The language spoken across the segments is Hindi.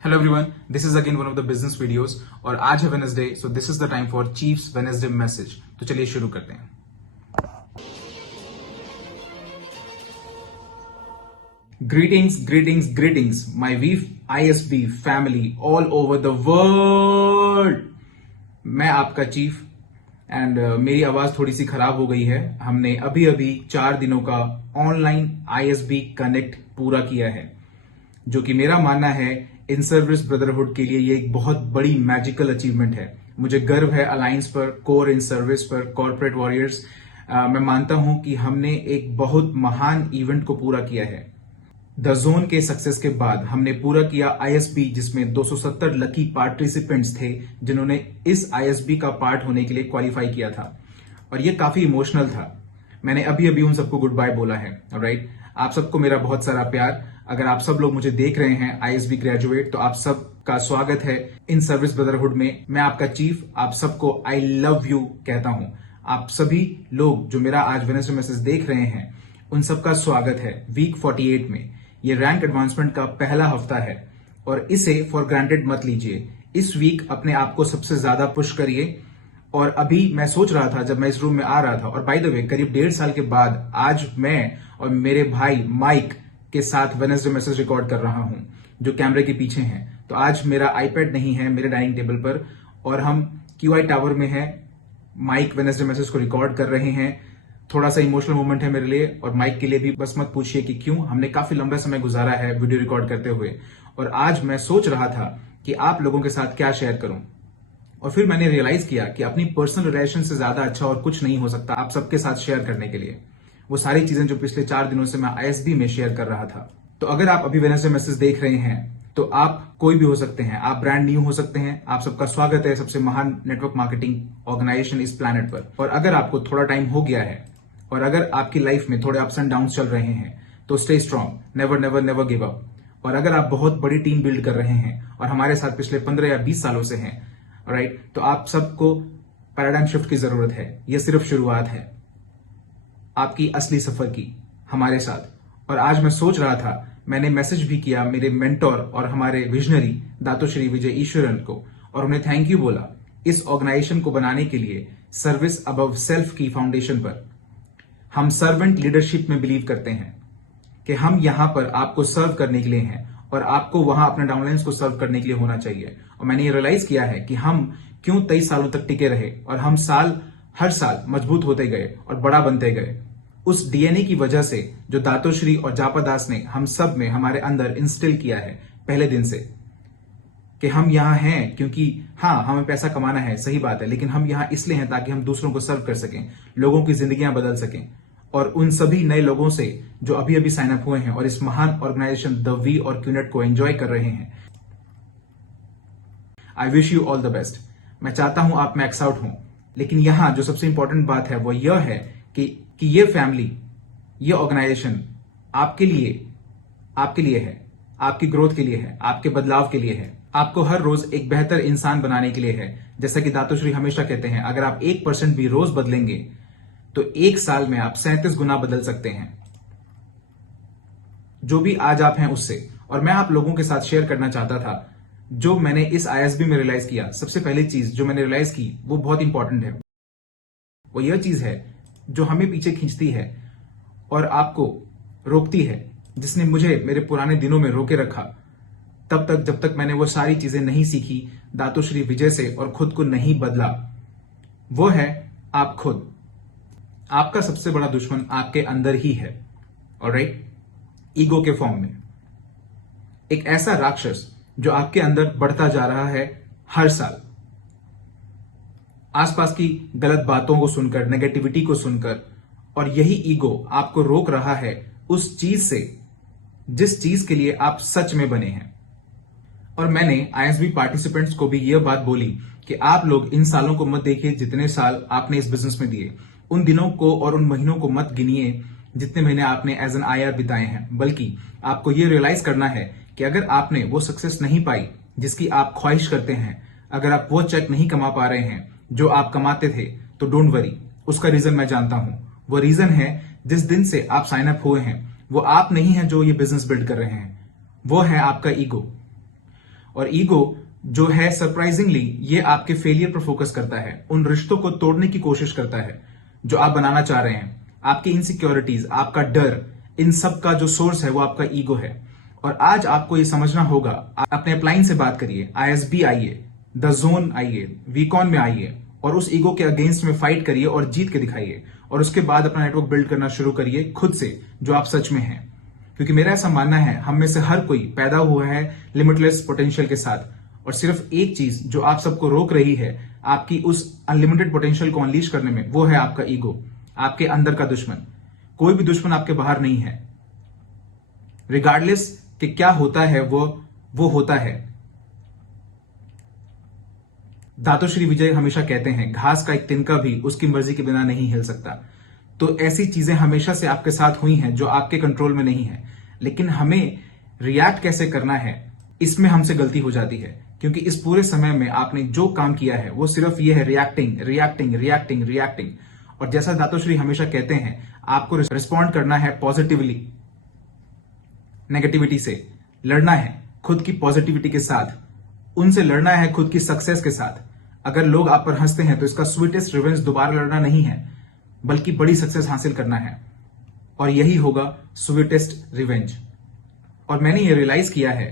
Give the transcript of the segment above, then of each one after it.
Hello everyone, this is again one of the business videos और आज है Wednesday, so this is the time for chiefs Wednesday message. तो चलिए शुरू करते हैं। ग्रीटिंग्स ग्रीटिंग्स ग्रीटिंग्स माय वीव ISB family all over the world. मैं आपका चीफ एंड मेरी आवाज थोड़ी सी खराब हो गई है। हमने अभी अभी 4 दिनों का ऑनलाइन आईएसबी कनेक्ट पूरा किया है, जो कि मेरा मानना है इन सर्विस ब्रदरहुड के लिए ये एक बहुत बड़ी मैजिकल अचीवमेंट है। मुझे गर्व है अलायंस पर, कोर इन सर्विस पर, कॉर्पोरेट वॉरियर्स। मैं मानता हूं कि हमने एक बहुत महान इवेंट को पूरा किया है। द जोन के सक्सेस के बाद हमने पूरा किया आईएसबी, जिसमें 270 लकी पार्टिसिपेंट्स थे जिन्होंने इस आईएसबी का पार्ट होने के लिए क्वालिफाई किया था, और ये काफी इमोशनल था। मैंने अभी अभी उन सबको गुड बाय बोला है। ऑलराइट, आप सबको मेरा बहुत सारा प्यार। अगर आप सब लोग मुझे देख रहे हैं आईएसबी ग्रेजुएट, तो आप सबका स्वागत है इन सर्विस ब्रदरहुड में। मैं आपका चीफ आप सबको आई लव यू कहता हूं। आप सभी लोग जो मेरा आज वेडनेसडे मैसेज देख रहे हैं, उन सबका स्वागत है वीक 48 में। ये रैंक एडवांसमेंट का पहला हफ्ता है और इसे फॉर ग्रांटेड मत लीजिए। इस वीक अपने आप को सबसे ज्यादा पुश करिए। और अभी मैं सोच रहा था जब मैं इस रूम में आ रहा था, और बाय द वे करीब 1.5 साल के बाद आज मैं और मेरे भाई माइक के साथ वेडनेसडे मैसेज रिकॉर्ड कर रहा हूं, जो कैमरे के पीछे हैं। तो आज मेरा आईपैड नहीं है मेरे डाइनिंग टेबल पर, और हम क्यूआई टावर में है। माइक वेडनेसडे मैसेज को रिकॉर्ड कर रहे हैं। थोड़ा सा इमोशनल मोमेंट है मेरे लिए, और माइक के लिए भी। बस मत पूछिए कि क्यों, हमने काफी लंबा समय गुजारा है वीडियो रिकॉर्ड करते हुए। और आज मैं सोच रहा था कि आप लोगों के साथ क्या शेयर करूं, और फिर मैंने रियलाइज किया कि अपनी पर्सनल रिलेशन से ज्यादा अच्छा और कुछ नहीं हो सकता आप सबके साथ शेयर करने के लिए। वो सारी चीजें जो पिछले 4 दिनों से मैं आईएसबी में शेयर कर रहा था। तो अगर आप अभी वेडनेसडे मैसेज देख रहे हैं, तो आप कोई भी हो सकते हैं, आप ब्रांड न्यू हो सकते हैं। आप सबका स्वागत है सबसे महान नेटवर्क मार्केटिंग ऑर्गेनाइजेशन इस प्लैनेट पर। और अगर आपको थोड़ा टाइम हो गया है, और अगर आपकी लाइफ में थोड़े अप्स एंड डाउन्स चल रहे हैं, तो stay strong, never never never give up. और अगर आप बहुत बड़ी टीम बिल्ड कर रहे हैं और हमारे साथ पिछले 15 या 20 सालों से हैं, राइट, तो आप सबको पैराडाइम शिफ्ट की जरूरत है। यह सिर्फ शुरुआत है आपकी असली सफर की हमारे साथ। और आज मैं सोच रहा था, मैंने मैसेज भी किया मेरे मेंटोर और हमारे विजनरी दातोश्री विजय ईश्वरन को, और उन्हें थैंक यू बोला इस ऑर्गेनाइजेशन को बनाने के लिए, सर्विस अबव सेल्फ की फाउंडेशन पर। हम सर्वेंट लीडरशिप में बिलीव करते हैं कि हम यहां पर आपको सर्व करने के लिए हैं, और आपको वहां अपने डाउनलाइंस को सर्व करने के लिए होना चाहिए। और मैंने ये रियलाइज किया है कि हम क्यों 23 सालों तक टिके रहे, और हम हर साल मजबूत होते गए और बड़ा बनते गए। उस डीएनए की वजह से जो दातोश्री और जापा दास ने हम सब में, हमारे अंदर इंस्टिल किया है पहले दिन से, कि हम यहां हैं क्योंकि हाँ, हमें पैसा कमाना है, सही बात है, लेकिन हम यहां इसलिए हैं ताकि हम दूसरों को सर्व कर सकें, लोगों की जिंदगियां बदल सकें। और उन सभी नए लोगों से जो अभी अभी साइन अप हुए हैं और इस महान ऑर्गेनाइजेशन द वी और क्यूनेट को एंजॉय कर रहे हैं, I wish you all the best. मैं चाहता हूं आप मैक्स आउट हों, लेकिन यहां जो सबसे इंपॉर्टेंट बात है वो यह है कि ये फैमिली, ये ऑर्गेनाइजेशन आपके लिए है, आपकी ग्रोथ के लिए है, आपके बदलाव के लिए है, आपको हर रोज एक बेहतर इंसान बनाने के लिए है। जैसा कि दातोश्री हमेशा कहते हैं, अगर आप 1% भी रोज बदलेंगे तो 1 साल में आप 37 गुना बदल सकते हैं, जो भी आज आप हैं उससे। और मैं आप लोगों के साथ शेयर करना चाहता था जो मैंने इस आईएसबी में रियलाइज किया। सबसे पहली चीज जो मैंने रियलाइज की वो बहुत इंपॉर्टेंट है। वो यह चीज है जो हमें पीछे खींचती है और आपको रोकती है, जिसने मुझे मेरे पुराने दिनों में रोके रखा तब तक जब तक मैंने वो सारी चीजें नहीं सीखी दातोश्री विजय से और खुद को नहीं बदला। वो है आप खुद। आपका सबसे बड़ा दुश्मन आपके अंदर ही है, ऑलराइट, ईगो के फॉर्म में। एक ऐसा राक्षस जो आपके अंदर बढ़ता जा रहा है हर साल, आसपास की गलत बातों को सुनकर, नेगेटिविटी को सुनकर। और यही ईगो आपको रोक रहा है उस चीज से जिस चीज के लिए आप सच में बने हैं। और मैंने आईएसबी पार्टिसिपेंट्स को भी यह बात बोली कि आप लोग इन सालों को मत देखिए जितने साल आपने इस बिजनेस में दिए, उन दिनों को और उन महीनों को मत गिनिए जितने महीने आपने एज एन आईआर बिताए हैं, बल्कि आपको यह रियलाइज करना है कि अगर आपने वो सक्सेस नहीं पाई जिसकी आप ख्वाहिश करते हैं, अगर आप वो चेक नहीं कमा पा रहे हैं जो आप कमाते थे, तो डोंट वरी। उसका रीजन मैं जानता हूं। वो रीजन है जिस दिन से आप साइन अप हुए हैं, वो आप नहीं है जो ये बिजनेस बिल्ड कर रहे हैं, वो है आपका ईगो। और ईगो जो है सरप्राइजिंगली ये आपके फेलियर पर फोकस करता है, उन रिश्तों को तोड़ने की कोशिश करता है जो आप बनाना चाह रहे हैं। आपकी इनसिक्योरिटीज, आपका डर, इन सब का जो सोर्स है वो आपका ईगो है। और आज आपको ये समझना होगा। अपने अपलाइन से बात करिए, आईएसबी आइए, द जोन आइए, वीकॉन में आइए और उस ईगो के अगेंस्ट में फाइट करिए और जीत के दिखाइए। और उसके बाद अपना नेटवर्क बिल्ड करना शुरू करिए खुद से, जो आप सच में हैं। क्योंकि मेरा ऐसा मानना है, हम में से हर कोई पैदा हुआ है लिमिटलेस पोटेंशियल के साथ, और सिर्फ एक चीज जो आप सबको रोक रही है आपकी उस अनलिमिटेड पोटेंशियल को अनलीश करने में, वो है आपका ईगो, आपके अंदर का दुश्मन। कोई भी दुश्मन आपके बाहर नहीं है। रिगार्डलेस कि क्या होता है वो होता है। दातोश्री विजय हमेशा कहते हैं, घास का एक तिनका भी उसकी मर्जी के बिना नहीं हिल सकता। तो ऐसी चीजें हमेशा से आपके साथ हुई हैं जो आपके कंट्रोल में नहीं है, लेकिन हमें रिएक्ट कैसे करना है इसमें हमसे गलती हो जाती है। क्योंकि इस पूरे समय में आपने जो काम किया है वो सिर्फ ये है रिएक्टिंग रिएक्टिंग रिएक्टिंग रिएक्टिंग। और जैसा दातोश्री हमेशा कहते हैं, आपको रिस्पॉन्ड करना है पॉजिटिवली, नेगेटिविटी से लड़ना है खुद की पॉजिटिविटी के साथ, उनसे लड़ना है खुद की सक्सेस के साथ। अगर लोग आप पर हंसते हैं तो इसका स्वीटेस्ट रिवेंज दोबारा लड़ना नहीं है, बल्कि बड़ी सक्सेस हासिल करना है, और यही होगा स्वीटेस्ट रिवेंज। और मैंने ये रियलाइज किया है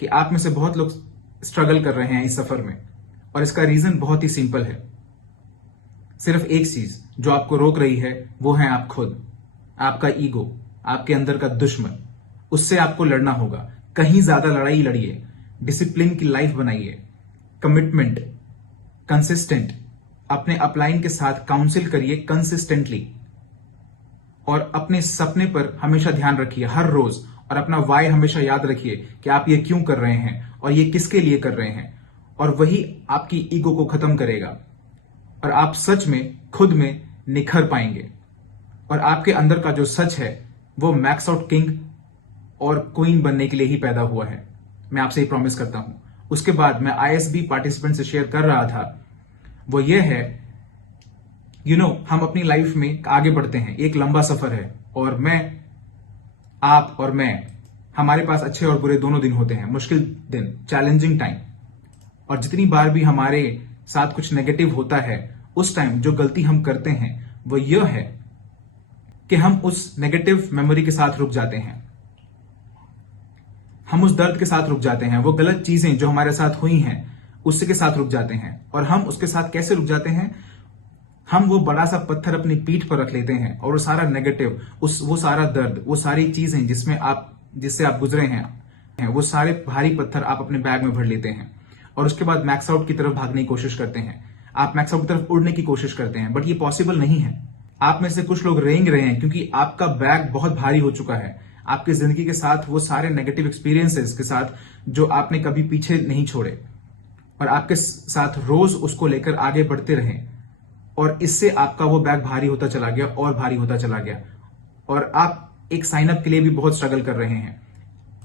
कि आप में से बहुत लोग स्ट्रगल कर रहे हैं इस सफर में, और इसका रीजन बहुत ही सिंपल है। सिर्फ एक चीज जो आपको रोक रही है वो है आप खुद, आपका ईगो, आपके अंदर का दुश्मन। उससे आपको लड़ना होगा। कहीं ज्यादा लड़ाई लड़िए, डिसिप्लिन की लाइफ बनाइए, कमिटमेंट, कंसिस्टेंट, अपने अपलाइन के साथ काउंसिल करिए कंसिस्टेंटली, और अपने सपने पर हमेशा ध्यान रखिए हर रोज, और अपना वाई हमेशा याद रखिए कि आप ये क्यों कर रहे हैं और ये किसके लिए कर रहे हैं। और वही आपकी ईगो को खत्म करेगा और आप सच में खुद में निखर पाएंगे। और आपके अंदर का जो सच है वो मैक्स आउट किंग और क्वीन बनने के लिए ही पैदा हुआ है। मैं आपसे ही प्रॉमिस करता हूं। उसके बाद मैं आईएसबी पार्टिसिपेंट से शेयर कर रहा था, वो ये है, हम अपनी लाइफ में आगे बढ़ते हैं, एक लंबा सफर है, और आप और मैं, हमारे पास अच्छे और बुरे दोनों दिन होते हैं, मुश्किल दिन, चैलेंजिंग टाइम। और जितनी बार भी हमारे साथ कुछ नेगेटिव होता है, उस टाइम जो गलती हम करते हैं वो यह है कि हम उस नेगेटिव मेमोरी के साथ रुक जाते हैं, हम उस दर्द के साथ रुक जाते हैं, वो गलत चीजें जो हमारे साथ हुई हैं उसके के साथ रुक जाते हैं। और हम उसके साथ कैसे रुक जाते हैं? हम वो बड़ा सा पत्थर अपनी पीठ पर रख लेते हैं, और वो सारा नेगेटिव, वो सारा दर्द, वो सारी चीजें जिससे आप गुजरे हैं, वो सारे भारी पत्थर आप अपने बैग में भर लेते हैं, और उसके बाद मैक्स आउट की तरफ भागने की कोशिश करते हैं। आप मैक्स आउट की तरफ उड़ने की कोशिश करते हैं, बट ये पॉसिबल नहीं है। आप में से कुछ लोग रेंग रहे हैं क्योंकि आपका बैग बहुत भारी हो चुका है आपकी जिंदगी के साथ, वो सारे नेगेटिव एक्सपीरियंसेस के साथ जो आपने कभी पीछे नहीं छोड़े, और आपके साथ रोज उसको लेकर आगे बढ़ते रहे, और इससे आपका वो बैग भारी होता चला गया और भारी होता चला गया। और आप एक साइन अप के लिए भी बहुत स्ट्रगल कर रहे हैं,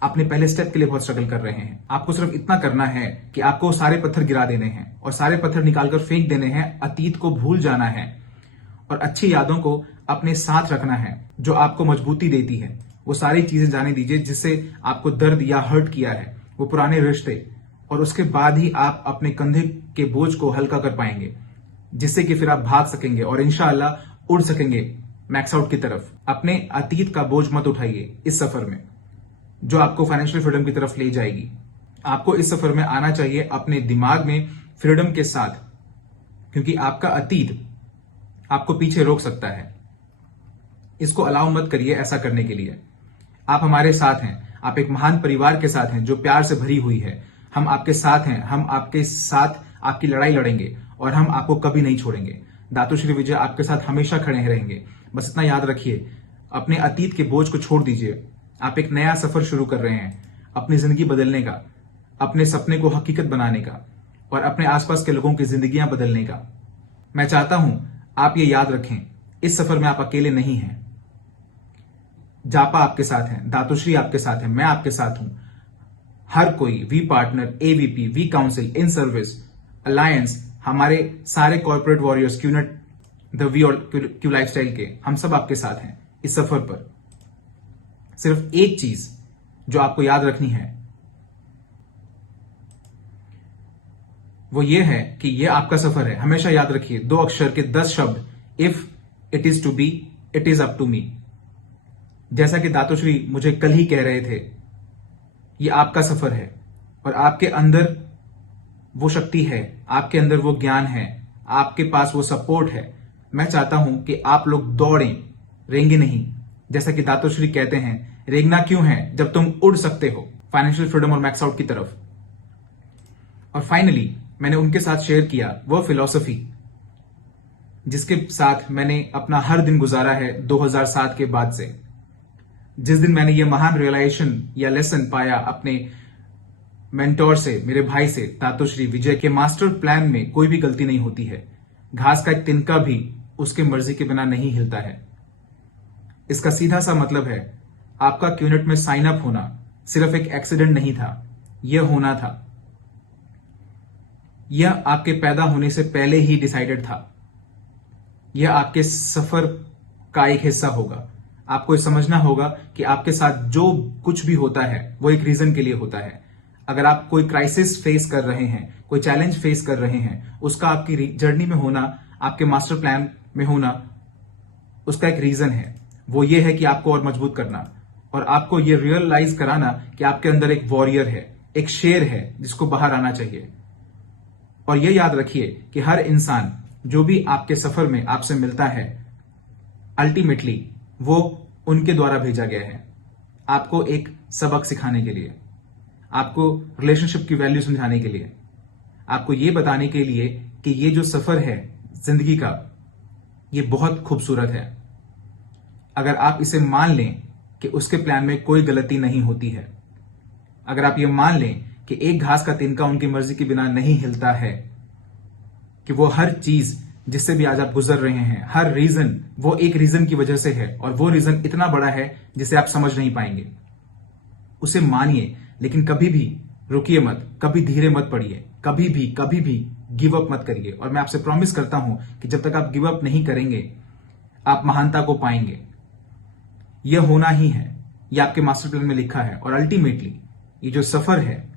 अपने पहले स्टेप के लिए बहुत स्ट्रगल कर रहे हैं। आपको सिर्फ इतना करना है कि आपको सारे पत्थर गिरा देने हैं और सारे पत्थर निकालकर फेंक देने हैं, अतीत को भूल जाना है और अच्छी यादों को अपने साथ रखना है जो आपको मजबूती देती है। वो सारी चीजें जाने दीजिए जिससे आपको दर्द या हर्ट किया है, वो पुराने रिश्ते, और उसके बाद ही आप अपने कंधे के बोझ को हल्का कर पाएंगे, जिससे कि फिर आप भाग सकेंगे और इंशाअल्लाह उड़ सकेंगे मैक्स आउट की तरफ। अपने अतीत का बोझ मत उठाइए इस सफर में, जो आपको फाइनेंशियल फ्रीडम की तरफ ले जाएगी। आपको इस सफर में आना चाहिए अपने दिमाग में फ्रीडम के साथ, क्योंकि आपका अतीत आपको पीछे रोक सकता है। इसको अलाउ मत करिए ऐसा करने के लिए। आप हमारे साथ हैं, आप एक महान परिवार के साथ हैं जो प्यार से भरी हुई है। हम आपके साथ हैं, हम आपके साथ आपकी लड़ाई लड़ेंगे और हम आपको कभी नहीं छोड़ेंगे। दातोश्री विजय आपके साथ हमेशा खड़े रहेंगे। बस इतना याद रखिए, अपने अतीत के बोझ को छोड़ दीजिए। आप एक नया सफर शुरू कर रहे हैं, अपनी जिंदगी बदलने का, अपने सपने को हकीकत बनाने का और अपने आसपास के लोगों की जिंदगियां बदलने का। मैं चाहता हूं आप ये याद रखें, इस सफर में आप अकेले नहीं हैं। जापा आपके साथ है, दातोश्री आपके साथ है, मैं आपके साथ हूं। हर कोई, V partner, AVP, V council, in service, alliance, हमारे सारे corporate warriors, QNet, the V और क्यू लाइफस्टाइल के, हम सब आपके साथ हैं इस सफर पर। सिर्फ एक चीज जो आपको याद रखनी है, वो ये है कि ये आपका सफर है। हमेशा याद रखिए 2 अक्षर के 10 शब्द, if it is to be, it is up to me. जैसा कि दातोश्री मुझे कल ही कह रहे थे, ये आपका सफर है और आपके अंदर वो शक्ति है, आपके अंदर वो ज्ञान है, आपके पास वो सपोर्ट है। मैं चाहता हूं कि आप लोग दौड़ें, रेंगे नहीं। जैसा कि दातोश्री कहते हैं, रेंगना क्यों है जब तुम उड़ सकते हो फाइनेंशियल फ्रीडम और मैक्स आउट की तरफ। और फाइनली मैंने उनके साथ शेयर किया वो फिलॉसफी जिसके साथ मैंने अपना हर दिन गुजारा है 2007 के बाद से। जिस दिन मैंने ये महान रियलाइजेशन या लेसन पाया अपने मेंटोर से, मेरे भाई से, दातोश्री विजय के मास्टर प्लान में कोई भी गलती नहीं होती है। घास का एक तिनका भी उसके मर्जी के बिना नहीं हिलता है। इसका सीधा सा मतलब है, आपका क्यूनेट में साइन अप होना सिर्फ एक एक्सीडेंट नहीं था, यह होना था। यह आपके पैदा होने से पहले ही डिसाइडेड था। यह आपके सफर का एक हिस्सा होगा। आपको ये समझना होगा कि आपके साथ जो कुछ भी होता है वो एक रीजन के लिए होता है। अगर आप कोई क्राइसिस फेस कर रहे हैं, कोई चैलेंज फेस कर रहे हैं, उसका आपकी जर्नी में होना, आपके मास्टर प्लान में होना, उसका एक रीजन है। वो ये है कि आपको और मजबूत करना और आपको ये रियलाइज कराना कि आपके अंदर एक वॉरियर है, एक शेर है जिसको बाहर आना चाहिए। और ये याद रखिए कि हर इंसान जो भी आपके सफर में आपसे मिलता है, अल्टीमेटली वो उनके द्वारा भेजा गया है आपको एक सबक सिखाने के लिए, आपको रिलेशनशिप की वैल्यू समझाने के लिए, आपको ये बताने के लिए कि ये जो सफर है जिंदगी का, ये बहुत खूबसूरत है। अगर आप इसे मान लें कि उसके प्लान में कोई गलती नहीं होती है, अगर आप ये मान लें कि एक घास का तिनका उनकी मर्जी के बिना नहीं हिलता है, कि वो हर चीज जिससे भी आज आप गुजर रहे हैं, हर रीजन वो एक रीजन की वजह से है और वो रीजन इतना बड़ा है जिसे आप समझ नहीं पाएंगे, उसे मानिए। लेकिन कभी भी रुकिए मत, कभी धीरे मत पड़िए, कभी भी गिव अप मत करिए। और मैं आपसे प्रॉमिस करता हूं कि जब तक आप गिव अप नहीं करेंगे, आप महानता को पाएंगे। यह होना ही है, यह आपके मास्टर प्लान में लिखा है। और अल्टीमेटली ये जो सफर है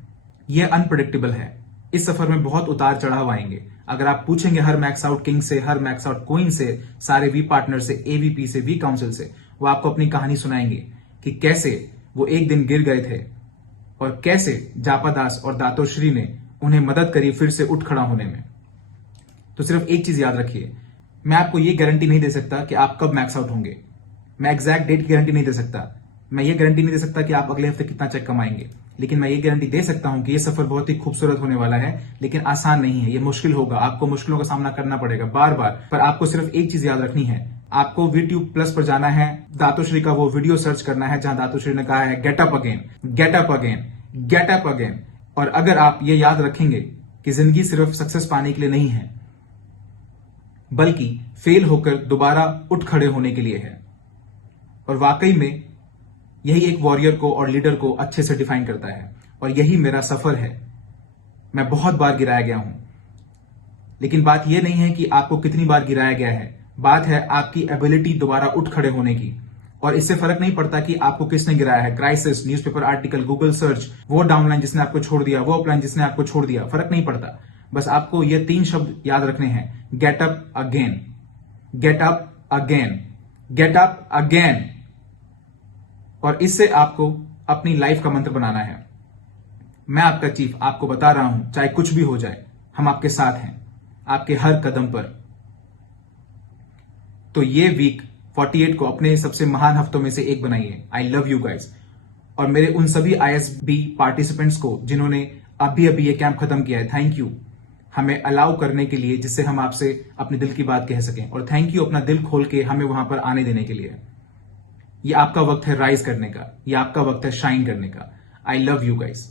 यह अनप्रेडिक्टेबल है। इस सफर में बहुत उतार चढ़ाव आएंगे। अगर आप पूछेंगे हर मैक्स आउट किंग से, हर मैक्स आउट क्वीन से, सारे वी पार्टनर से, एवीपी से, वी काउंसिल से, वो आपको अपनी कहानी सुनाएंगे कि कैसे वो एक दिन गिर गए थे और कैसे जापादास और दातोश्री ने उन्हें मदद करी फिर से उठ खड़ा होने में। तो सिर्फ एक चीज याद रखिए, मैं आपको ये गारंटी नहीं दे सकता कि आप कब मैक्स आउट होंगे। मैं एग्जैक्ट डेट की गारंटी नहीं दे सकता। मैं ये गारंटी नहीं दे सकता कि आप अगले हफ्ते कितना चेक कमाएंगे। लेकिन मैं ये गारंटी दे सकता हूं कि ये सफर बहुत ही खूबसूरत होने वाला है, लेकिन आसान नहीं है। ये मुश्किल होगा, आपको मुश्किलों का सामना करना पड़ेगा बार बार। पर आपको सिर्फ एक चीज याद रखनी है, आपको वीट्यूब प्लस पर जाना है, दातोश्री का वो वीडियो सर्च करना है जहां दातोश्री ने कहा है get up again, get up again, get up again. और अगर आप ये याद रखेंगे कि जिंदगी सिर्फ सक्सेस पाने के लिए नहीं है, बल्कि फेल होकर दोबारा उठ खड़े होने के लिए है। और वाकई में यही एक वॉरियर को और लीडर को अच्छे से डिफाइन करता है। और यही मेरा सफर है। मैं बहुत बार गिराया गया हूं, लेकिन बात यह नहीं है कि आपको कितनी बार गिराया गया है, बात है आपकी एबिलिटी दोबारा उठ खड़े होने की। और इससे फर्क नहीं पड़ता कि आपको किसने गिराया है, crisis, newspaper article, Google search, वो डाउनलाइन जिसने आपको छोड़ दिया, वो अपलाइन जिसने आपको छोड़ दिया, फर्क नहीं पड़ता। बस आपको ये 3 शब्द याद रखने हैं, get up again, get up again, get up again. और इससे आपको अपनी लाइफ का मंत्र बनाना है। मैं आपका चीफ आपको बता रहा हूं, चाहे कुछ भी हो जाए, हम आपके साथ हैं, आपके हर कदम पर। तो ये वीक 48 को अपने सबसे महान हफ्तों में से एक बनाइए। I love you guys. और मेरे उन सभी ISB पार्टिसिपेंट्स को जिन्होंने अभी ये कैंप खत्म किया है, थैंक यू हमें अलाउ करने के लिए, जिससे हम आपसे अपने दिल की बात कह सकें। और थैंक यू अपना दिल खोल के हमें वहां पर आने देने के लिए। ये आपका वक्त है राइज करने का, ये आपका वक्त है शाइन करने का। I love you guys.